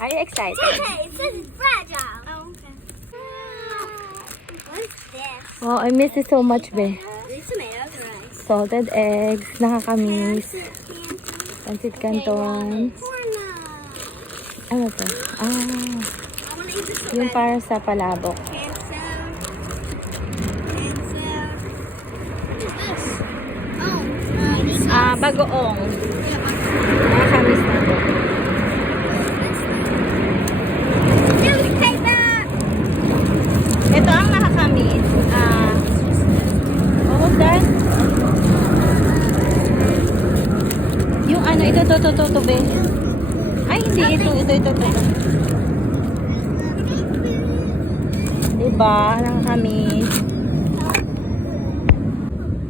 Are you excited? It says it's fragile. Oh, okay. What's this? Oh, I miss it so much, be. These tomatoes are nice. Salted eggs, nakakamiss. Pancit canton. Corn. Ano to? Ah, I want to eat this so yung bad. para sa palabok. Cancel. Cancel. What is this? Oh, this Ah, bagoong. Nakakamiss na to. newspaper. Ito ang nakakamiss. Ah, what was that? Yung ano, ito, be. Ay, hindi. Ito. Diba? Nakakamiss.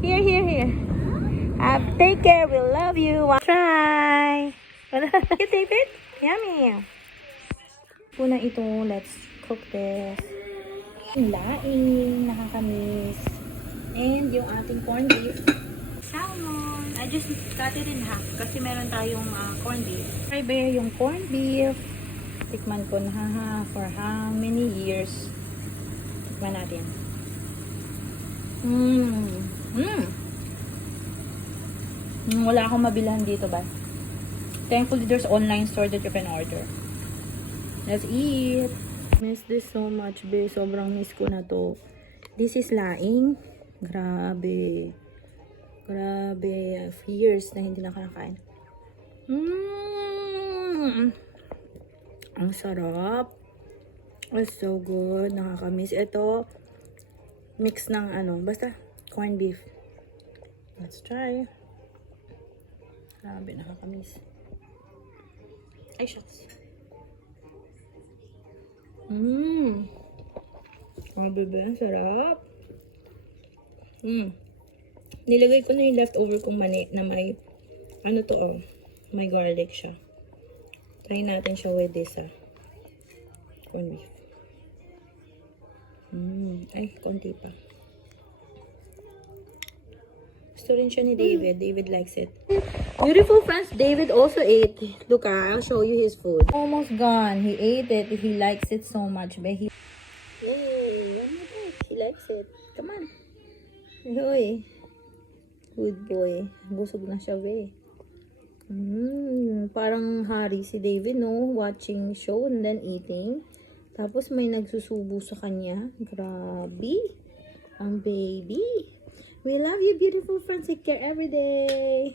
Here. Take care. We love you. Try. You take it? Yummy. Una ito, let's cook this. Laing, nakakamiss. And yung ating corned beef. Salmon. I just cut it in half kasi meron tayong corned beef. Try ba yung corned beef? Tikman ko na for how many years. Tikman natin. Wala akong mabilhan dito ba? Thankfully, there's online store that you can order. Let's eat. Miss this so much, be. Sobrang miss ko na to. This is laing. Grabe. Years na hindi nakakain. Ang sarap. It's so good. Nakakamiss. Ito, mix ng basta corned beef. Let's try. Grabe, nakakamiss. Ay, shucks. Grabe ba? Sarap. Nilagay ko na yung leftover kong mani na may, may garlic siya. Try natin siya with this, corned beef. Ay, konti pa. Gusto rin siya ni David. David likes it. Beautiful friends, David also ate. Look, I'll show you his food. Almost gone. He ate it. He likes it so much. But he... Yay! Oh my God. He likes it. Come on. Hoy. Good boy. Busog na siya, be. Parang hari si David, no? Watching show and then eating. Tapos may nagsusubo sa kanya. Grabe. Ang baby. We love you, beautiful friends. Take care every day.